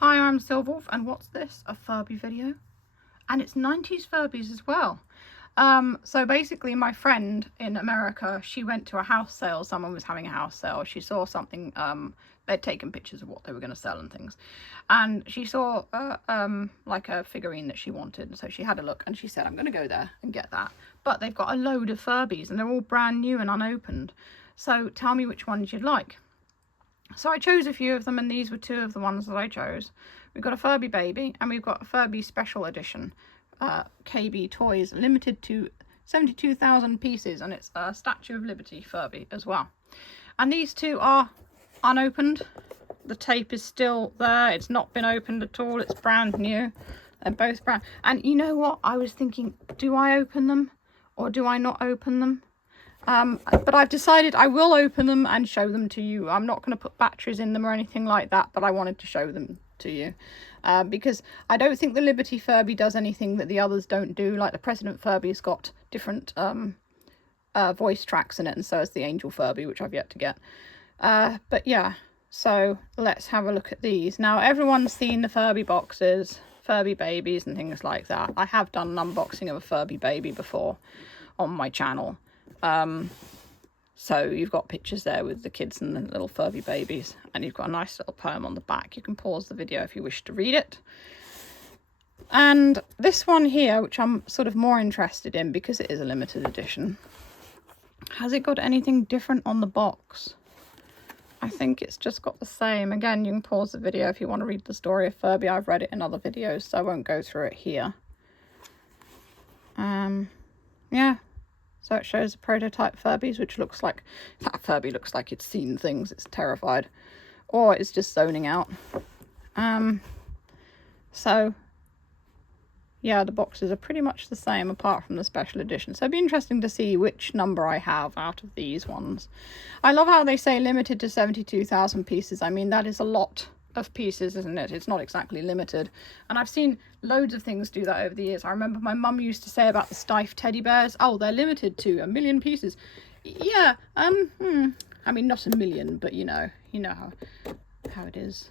Hi, I'm Silverwolf, and what's this? A Furby video? And it's 90s Furbies as well. So basically my friend in America, she went to a house sale. Someone was having a house sale. She saw something, they'd taken pictures of what they were going to sell and things. And she saw like a figurine that she wanted. So she had a look and she said, I'm going to go there and get that. But they've got a load of Furbies and they're all brand new and unopened. So tell me which ones you'd like. So I chose a few of them, and these were two of the ones that I chose. We've got a Furby Baby and we've got a Furby Special Edition. KB Toys, limited to 72,000 pieces, and it's a Statue of Liberty Furby as well. And these two are unopened. The tape is still there. It's not been opened at all. It's brand new. They're both brand. And you know what? I was thinking, do I open them or do I not open them? But I've decided I will open them and show them to you. I'm not going to put batteries in them or anything like that, but I wanted to show them to you. Because I don't think the Liberty Furby does anything that the others don't do. Like the President Furby's got different voice tracks in it, and so has the Angel Furby, which I've yet to get. But yeah, so let's have a look at these. Now, everyone's seen the Furby boxes, Furby babies and things like that. I have done an unboxing of a Furby baby before on my channel. So you've got pictures there with the kids and the little Furby babies, and you've got a nice little poem on the back. You can pause the video if you wish to read it. And this one here, which I'm sort of more interested in because it is a limited edition, has it got anything different on the box? I think it's just got the same. Again, you can pause the video if you want to read the story of Furby. I've read it in other videos, so I won't go through it here. Yeah. So it shows the prototype Furbies, which looks like, that Furby looks like it's seen things, it's terrified. Or it's just zoning out. So, yeah, the boxes are pretty much the same apart from the special edition. So it'd be interesting to see which number I have out of these ones. I love how they say limited to 72,000 pieces. I mean, that is a lot of pieces, isn't it? It's not exactly limited. And I've seen loads of things do that over the years. I remember my mum used to say about the Steiff teddy bears, oh, they're limited to 1 million pieces. Yeah, I mean, not 1 million, but you know how it is.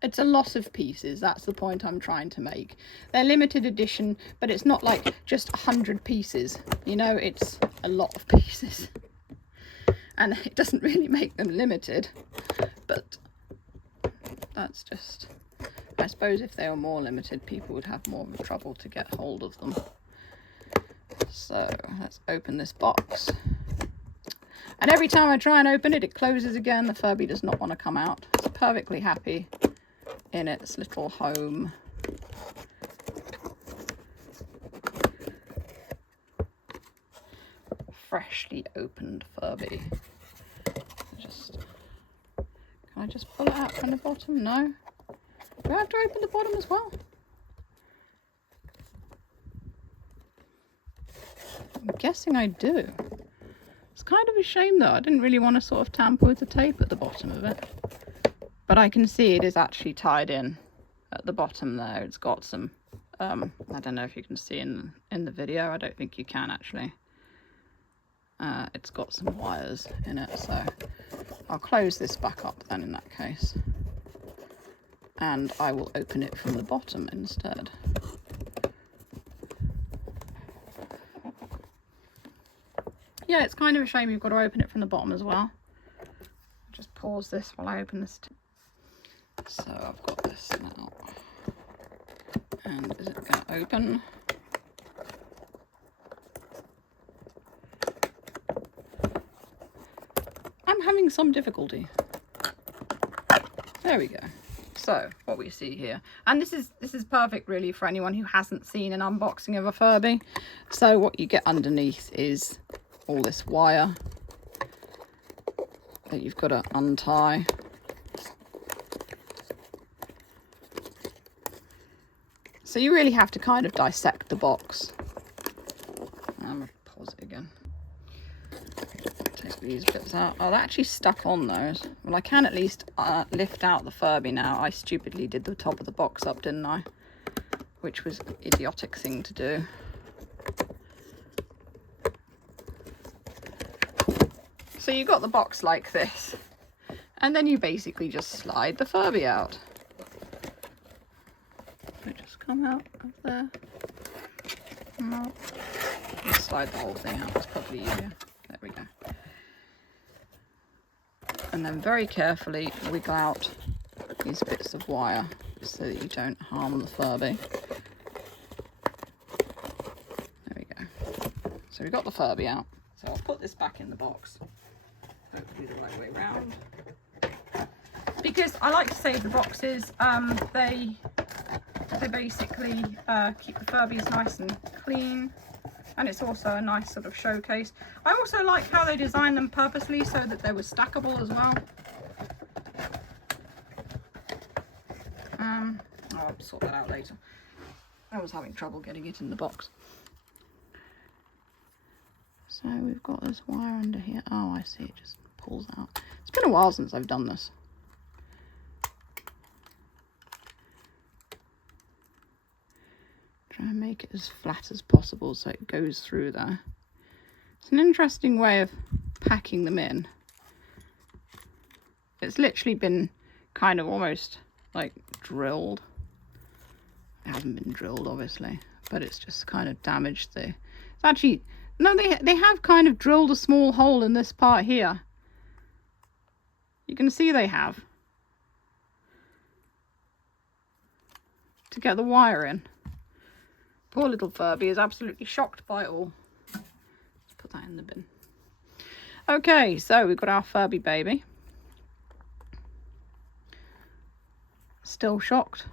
It's a lot of pieces. That's the point I'm trying to make. They're limited edition, but it's not like just 100 pieces. You know, it's a lot of pieces. And it doesn't really make them limited, but that's just, I suppose if they were more limited, people would have more trouble to get hold of them. So let's open this box. And every time I try and open it, it closes again. The Furby does not want to come out. It's perfectly happy in its little home. Freshly opened Furby. Can I just pull it out from the bottom? No. Do I have to open the bottom as well? I'm guessing I do. It's kind of a shame though. I didn't really want to sort of tamper with the tape at the bottom of it. But I can see it is actually tied in at the bottom there. It's got some, I don't know if you can see in the video. I don't think you can actually. It's got some wires in it, so I'll close this back up then in that case. And I will open it from the bottom instead. Yeah, it's kind of a shame you've got to open it from the bottom as well. Just pause this while I open this. So I've got this now. And is it going to open? I'm having some difficulty. There we go. So what we see here, and this is perfect really for anyone who hasn't seen an unboxing of a Furby. So what you get underneath is all this wire that you've got to untie. So you really have to kind of dissect the box. I'm going to pause it again. Take these bits out. Oh, that actually stuck on those. Well, I can at least lift out the Furby now. I stupidly did the top of the box up, didn't I? Which was an idiotic thing to do. So you got the box like this, and then you basically just slide the Furby out. They just come out of there. No. Just slide the whole thing out, it's probably easier. There we go. And then very carefully wiggle out these bits of wire just so that you don't harm the Furby. There we go. So we've got the Furby out. So I'll put this back in the box. Hopefully the right way round. Because I like to save the boxes. They basically keep the Furbies nice and clean. And it's also a nice sort of showcase. I also like how they designed them purposely so that they were stackable as well. I'll sort that out later. I was having trouble getting it in the box. So we've got this wire under here. Oh, I see, it just pulls out. It's been a while since I've done this. Try and make it as flat as possible so it goes through there. It's an interesting way of packing them in. It's literally been kind of almost like drilled. It hasn't been drilled obviously, but it's just kind of damaged the... It's actually... No, they have kind of drilled a small hole in this part here. You can see they have. To get the wire in. Poor little Furby is absolutely shocked by it all. Let's put that in the bin. Okay, so we've got our Furby baby. Still shocked.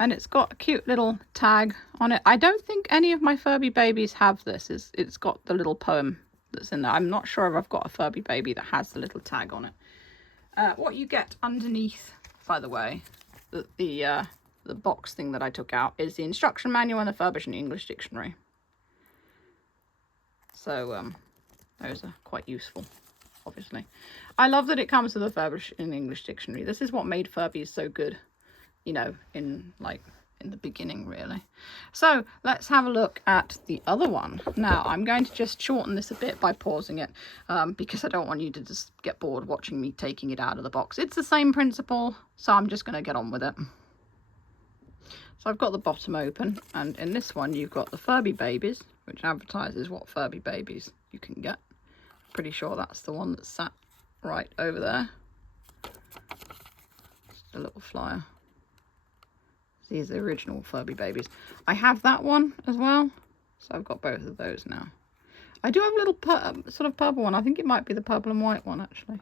And it's got a cute little tag on it. I don't think any of my Furby babies have this. It's got the little poem that's in there. I'm not sure if I've got a Furby baby that has the little tag on it. What you get underneath, by the way, the box thing that I took out, is the instruction manual and the Furbish and English dictionary. So those are quite useful, obviously. I love that it comes with the Furbish and English dictionary. This is what made Furbies so good, you know, in the beginning, really. So let's have a look at the other one. Now I'm going to just shorten this a bit by pausing it, because I don't want you to just get bored watching me taking it out of the box. It's the same principle, so I'm just going to get on with it. So I've got the bottom open, and in this one you've got the Furby Babies, which advertises what Furby Babies you can get. Pretty sure that's the one that's sat right over there. Just a little flyer. These are the original Furby Babies. I have that one as well, so I've got both of those now. I do have a little sort of purple one. I think it might be the purple and white one, actually.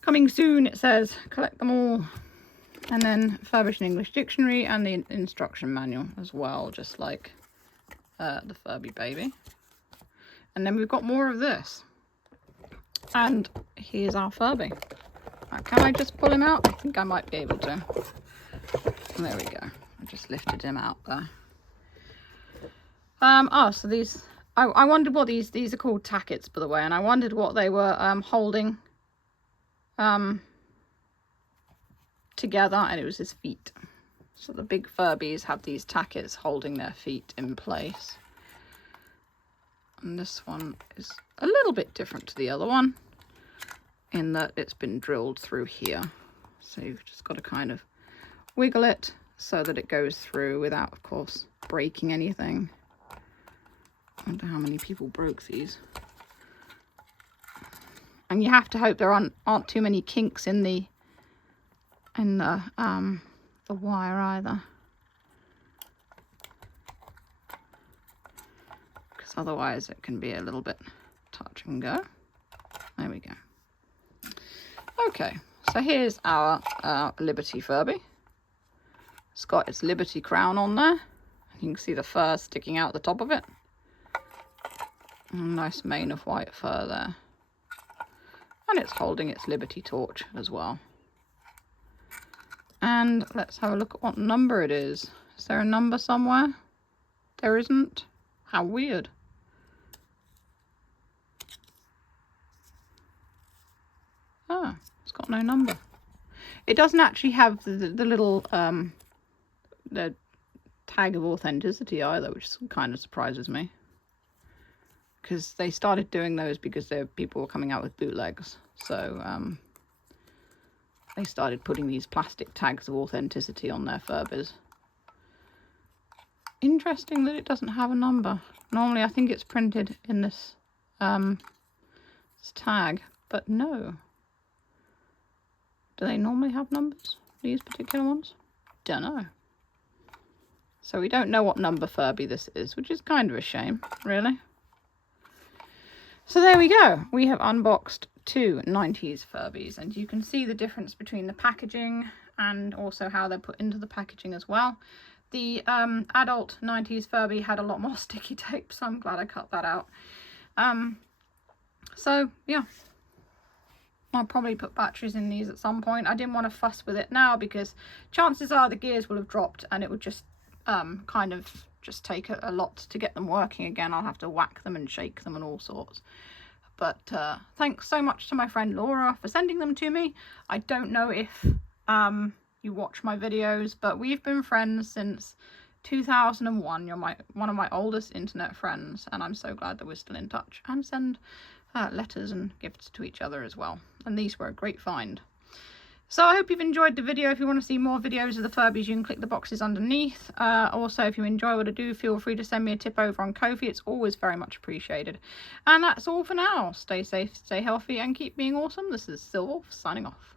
Coming soon, it says. Collect them all. And then Furbish and English Dictionary and the instruction manual as well, just like the Furby Baby. And then we've got more of this. And here's our Furby. Can I just pull him out? I think I might be able to. There we go. I just lifted him out there. So these... I wondered what these are called, tackets, by the way, and I wondered what they were holding together, and it was his feet. So the big Furbies have these tackets holding their feet in place. And this one is a little bit different to the other one in that it's been drilled through here. So you've just got to kind of wiggle it so that it goes through without, of course, breaking anything. I wonder how many people broke these. And you have to hope there aren't too many kinks in the wire either, because otherwise it can be a little bit touch and go. There we go. Okay, so here's our Liberty Furby. It's got its Liberty crown on there. You can see the fur sticking out the top of it. Nice mane of white fur there. And it's holding its Liberty torch as well. And let's have a look at what number it is. Is there a number somewhere? There isn't. How weird. Ah, it's got no number. It doesn't actually have the little the tag of authenticity either, which kind of surprises me. Because they started doing those because people were coming out with bootlegs. So they started putting these plastic tags of authenticity on their Furbys. Interesting that it doesn't have a number. Normally I think it's printed in this, this tag, but no. Do they normally have numbers, these particular ones? Don't know. So we don't know what number Furby this is, which is kind of a shame, really. So there we go. We have unboxed 2 90s Furbys, and you can see the difference between the packaging and also how they're put into the packaging as well. The adult 90s Furby had a lot more sticky tape, so I'm glad I cut that out. So yeah, I'll probably put batteries in these at some point. I didn't want to fuss with it now because chances are the gears will have dropped and it would just kind of just take a lot to get them working again. I'll have to whack them and shake them and all sorts. But thanks so much to my friend Laura for sending them to me. I don't know if you watch my videos, but we've been friends since 2001. You're one of my oldest internet friends, and I'm so glad that we're still in touch and send letters and gifts to each other as well. And these were a great find. So I hope you've enjoyed the video. If you want to see more videos of the Furbys, you can click the boxes underneath. Also, if you enjoy what I do, feel free to send me a tip over on Ko-fi. It's always very much appreciated. And that's all for now. Stay safe, stay healthy, and keep being awesome. This is Silwolf signing off.